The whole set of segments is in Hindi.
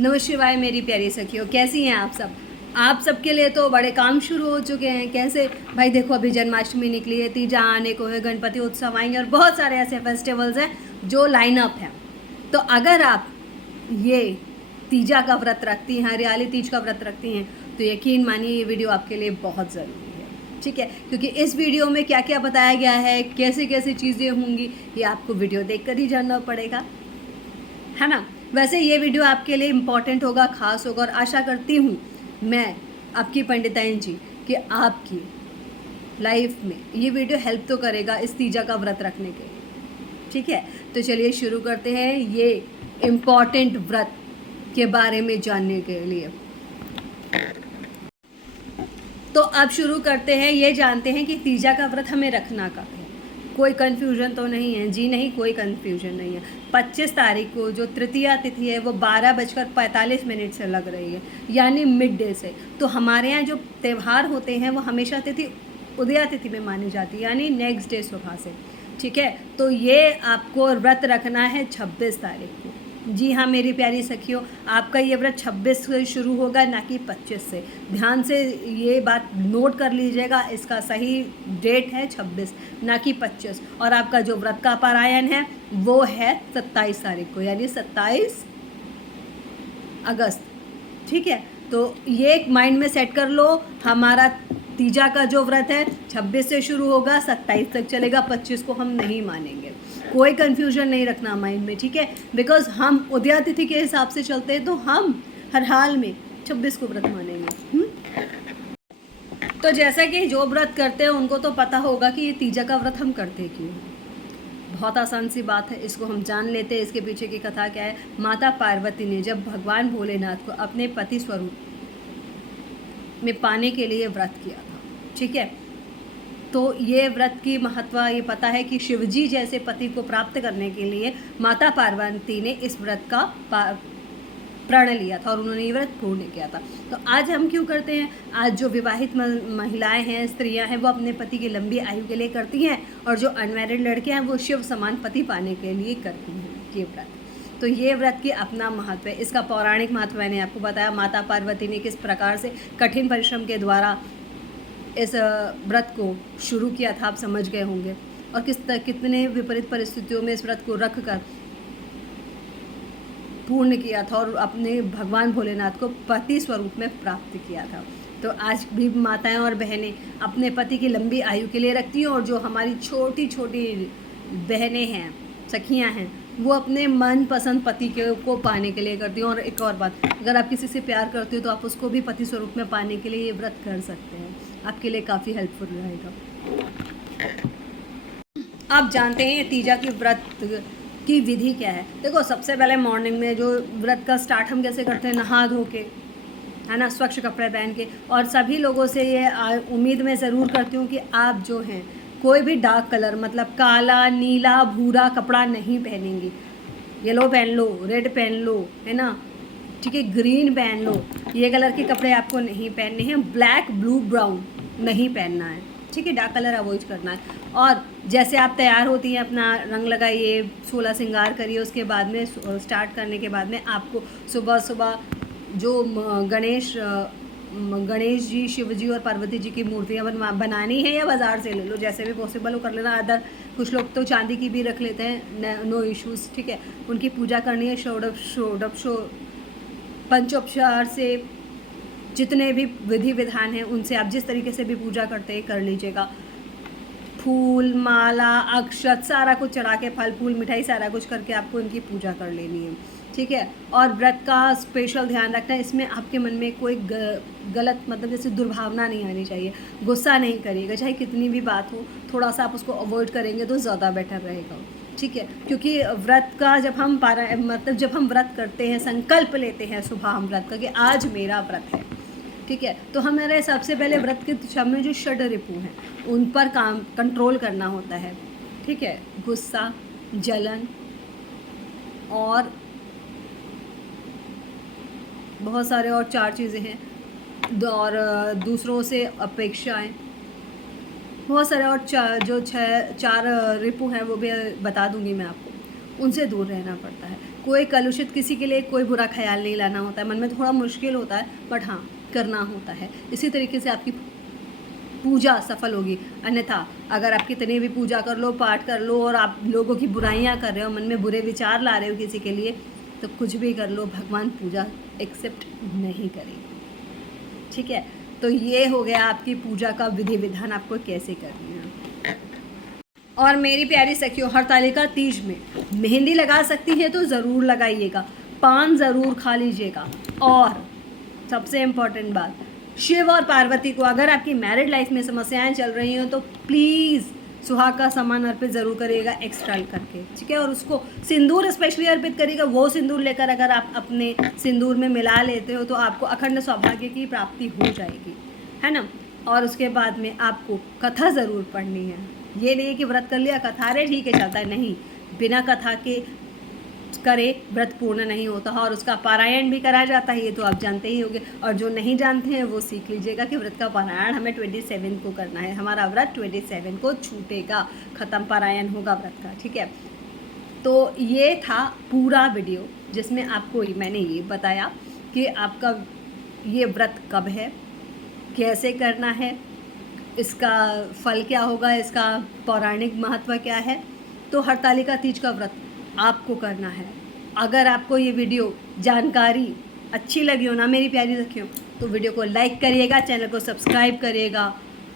नमः शिवाय मेरी प्यारी सखियों, कैसी हैं आप सब। आप सबके लिए तो बड़े काम शुरू हो चुके हैं। कैसे भाई, देखो अभी जन्माष्टमी निकली है, तीजा आने को है, गणपति उत्सव आएंगे और बहुत सारे ऐसे फेस्टिवल्स हैं जो लाइनअप हैं। तो अगर आप ये तीजा का व्रत रखती हैं, हरियाली तीज का व्रत रखती हैं, तो यकीन मानिए ये वीडियो आपके लिए बहुत ज़रूरी है। ठीक है, क्योंकि इस वीडियो में क्या क्या बताया गया है, कैसी कैसी चीज़ें होंगी, ये आपको वीडियो देखकर ही जानना पड़ेगा, है ना। वैसे ये वीडियो आपके लिए इम्पॉर्टेंट होगा, ख़ास होगा, और आशा करती हूँ मैं आपकी पंडिताइन जी कि आपकी लाइफ में ये वीडियो हेल्प तो करेगा इस तीजा का व्रत रखने के लिए। ठीक है, तो चलिए शुरू करते हैं ये इम्पॉर्टेंट व्रत के बारे में जानने के लिए। तो अब शुरू करते हैं, ये जानते हैं कि तीजा का व्रत हमें रखना कब है। कोई कन्फ्यूजन तो नहीं है जी, नहीं, कोई कन्फ्यूजन नहीं है। 25 तारीख को जो तृतीया तिथि है वो 12:45 से लग रही है, यानी मिड डे से। तो हमारे यहाँ जो त्यौहार होते हैं वो हमेशा तिथि उदया तिथि में मानी जाती है, यानी नेक्स्ट डे सुबह से। ठीक है, तो ये आपको व्रत रखना है 26 तारीख को। जी हाँ मेरी प्यारी सखियों, आपका ये व्रत 26 से शुरू होगा, ना कि 25 से। ध्यान से ये बात नोट कर लीजिएगा, इसका सही डेट है 26, ना कि 25। और आपका जो व्रत का पारायण है वो है 27 तारीख को, यानी 27 अगस्त। ठीक है, तो ये माइंड में सेट कर लो, हमारा तीजा का जो व्रत है 26 से शुरू होगा, 27 तक चलेगा, 25 को हम नहीं मानेंगे। कोई कन्फ्यूजन नहीं रखना माइंड में, ठीक है। बिकॉज हम उदया तिथि के हिसाब से चलते हैं, तो हम हर हाल में 26 को व्रत मानेंगे। तो जैसा कि जो व्रत करते हैं उनको तो पता होगा कि ये तीजा का व्रत हम करते क्यों हैं। बहुत आसान सी बात है, इसको हम जान लेते हैं। इसके पीछे की कथा क्या है। माता पार्वती ने जब भगवान भोलेनाथ को अपने पति स्वरूप में पाने के लिए व्रत किया था, ठीक है। तो ये व्रत की महत्व ये पता है कि शिवजी जैसे पति को प्राप्त करने के लिए माता पार्वती ने इस व्रत का प्रण लिया था और उन्होंने ये व्रत पूर्ण किया था। तो आज हम क्यों करते हैं, आज जो विवाहित महिलाएं हैं, स्त्रियां हैं, वो अपने पति की लंबी आयु के लिए करती हैं, और जो अनमैरिड लड़के हैं वो शिव समान पति पाने के लिए करती हैं ये व्रत। तो ये व्रत की अपना महत्व है। इसका पौराणिक महत्व मैंने आपको बताया, माता पार्वती ने किस प्रकार से कठिन परिश्रम के द्वारा इस व्रत को शुरू किया था, आप समझ गए होंगे, और कितने विपरीत परिस्थितियों में इस व्रत को रख कर पूर्ण किया था और अपने भगवान भोलेनाथ को पति स्वरूप में प्राप्त किया था। तो आज भी माताएं और बहनें अपने पति की लंबी आयु के लिए रखती हैं, और जो हमारी छोटी छोटी बहनें हैं, सखियां हैं, वो अपने मनपसंद पति को पाने के लिए करती हैं। और एक और बात, अगर आप किसी से प्यार करते हो तो आप उसको भी पति स्वरूप में पाने के लिए ये व्रत कर सकते हैं, आपके लिए काफ़ी हेल्पफुल रहेगा। आप जानते हैं तीजा की व्रत की विधि क्या है। देखो, सबसे पहले मॉर्निंग में जो व्रत का स्टार्ट हम कैसे करते हैं, नहा धो के, है ना, स्वच्छ कपड़े पहन के। और सभी लोगों से ये उम्मीद मैं ज़रूर करती हूँ कि आप जो हैं कोई भी डार्क कलर, मतलब काला, नीला, भूरा कपड़ा नहीं पहनेंगी। येलो पहन लो, रेड पहन लो, है ना, ठीक है, ग्रीन पहन लो। ये कलर के कपड़े आपको नहीं पहनने हैं। ब्लैक, ब्लू, ब्राउन नहीं पहनना है, ठीक है, डार्क कलर अवॉइड करना है। और जैसे आप तैयार होती हैं, अपना रंग लगाइए, 16 श्रृंगार करिए, उसके बाद में स्टार्ट करने के बाद में आपको सुबह सुबह जो गणेश जी, शिव जी और पार्वती जी की मूर्तियाँ बनानी है, या बाज़ार से ले लो, जैसे भी पॉसिबल हो कर लेना। अदर कुछ लोग तो चांदी की भी रख लेते हैं, नो इश्यूज़, ठीक है। उनकी पूजा करनी है, पंचोपचार से जितने भी विधि विधान हैं उनसे आप जिस तरीके से भी पूजा करते हैं कर लीजिएगा। फूल, माला, अक्षत सारा कुछ चढ़ा के, फल फूल मिठाई सारा कुछ करके आपको इनकी पूजा कर लेनी है, ठीक है। और व्रत का स्पेशल ध्यान रखना है, इसमें आपके मन में कोई गलत, मतलब जैसे दुर्भावना नहीं आनी चाहिए। गुस्सा नहीं करिएगा, चाहे कितनी भी बात हो, थोड़ा सा आप उसको अवॉइड करेंगे तो ज़्यादा बेटर रहेगा, ठीक है। क्योंकि व्रत का जब हम जब हम व्रत करते हैं, संकल्प लेते हैं सुबह हम व्रत का कि आज मेरा व्रत है, ठीक है, तो हमारे सबसे पहले व्रत के दिशा में जो षड रिपु हैं उन पर कंट्रोल करना होता है, ठीक है। गुस्सा, जलन और बहुत सारे और 4 चीज़ें हैं, और दूसरों से अपेक्षाएं, बहुत सारे और चार रिपु हैं, वो भी बता दूंगी मैं आपको। उनसे दूर रहना पड़ता है। कोई कलुषित किसी के लिए कोई बुरा ख्याल नहीं लाना होता है, मन में थोड़ा मुश्किल होता है बट हाँ करना होता है। इसी तरीके से आपकी पूजा सफल होगी। अन्यथा अगर आप कितनी भी पूजा कर लो, पाठ कर लो और आप लोगों की बुराइयां कर रहे हो, मन में बुरे विचार ला रहे हो किसी के लिए, तो कुछ भी कर लो, भगवान पूजा एक्सेप्ट नहीं करेंगे। ठीक है, तो ये हो गया आपकी पूजा का विधि विधान, आपको कैसे करनी है। और मेरी प्यारी सखियों, हरतालिका तीज में मेहंदी लगा सकती है तो ज़रूर लगाइएगा, पान ज़रूर खा लीजिएगा। और सबसे इम्पॉर्टेंट बात, शिव और पार्वती को अगर आपकी मैरिड लाइफ में समस्याएं चल रही हो तो प्लीज़ सुहाग का सामान अर्पित ज़रूर करिएगा एक्स्ट्रा करके। ठीक है, और उसको सिंदूर स्पेशली अर्पित करिएगा। वो सिंदूर लेकर अगर आप अपने सिंदूर में मिला लेते हो तो आपको अखंड सौभाग्य की प्राप्ति हो जाएगी, है ना। और उसके बाद में आपको कथा ज़रूर पढ़नी है। ये नहीं कि व्रत कर लिया, कथा रे ठीक है चलता है, नहीं, बिना कथा के करे व्रत पूर्ण नहीं होता है। और उसका पारायण भी करा जाता है, ये तो आप जानते ही होंगे। और जो नहीं जानते हैं वो सीख लीजिएगा कि व्रत का पारायण हमें 27 को करना है। हमारा व्रत 27 को छूटेगा, ख़त्म पारायण होगा व्रत का। ठीक है, तो ये था पूरा वीडियो जिसमें आपको मैंने ये बताया कि आपका ये व्रत कब है, कैसे करना है, इसका फल क्या होगा, इसका पौराणिक महत्व क्या है। तो हरतालिका तीज का व्रत आपको करना है। अगर आपको ये वीडियो जानकारी अच्छी लगी हो ना मेरी प्यारी सखियों, तो वीडियो को लाइक करिएगा, चैनल को सब्सक्राइब करिएगा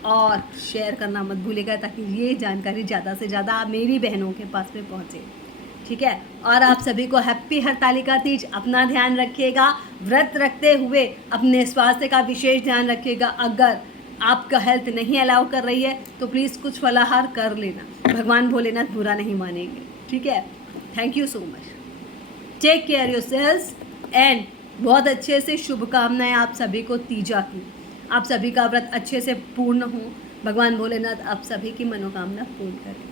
और शेयर करना मत भूलिएगा, ताकि ये जानकारी ज़्यादा से ज़्यादा मेरी बहनों के पास में पहुँचे। ठीक है, और आप सभी को हैप्पी हरतालिका तीज। अपना ध्यान रखिएगा, व्रत रखते हुए अपने स्वास्थ्य का विशेष ध्यान रखिएगा। अगर आपका हेल्थ नहीं अलाउ कर रही है तो प्लीज़ कुछ फलाहार कर लेना, भगवान भोलेनाथ बुरा नहीं मानेंगे। ठीक है, thank you so much, take care yourselves and बहुत अच्छे से शुभकामनाएं आप सभी को तीजा की। आप सभी का व्रत अच्छे से पूर्ण हो, भगवान भोलेनाथ आप सभी की मनोकामना पूर्ण करें।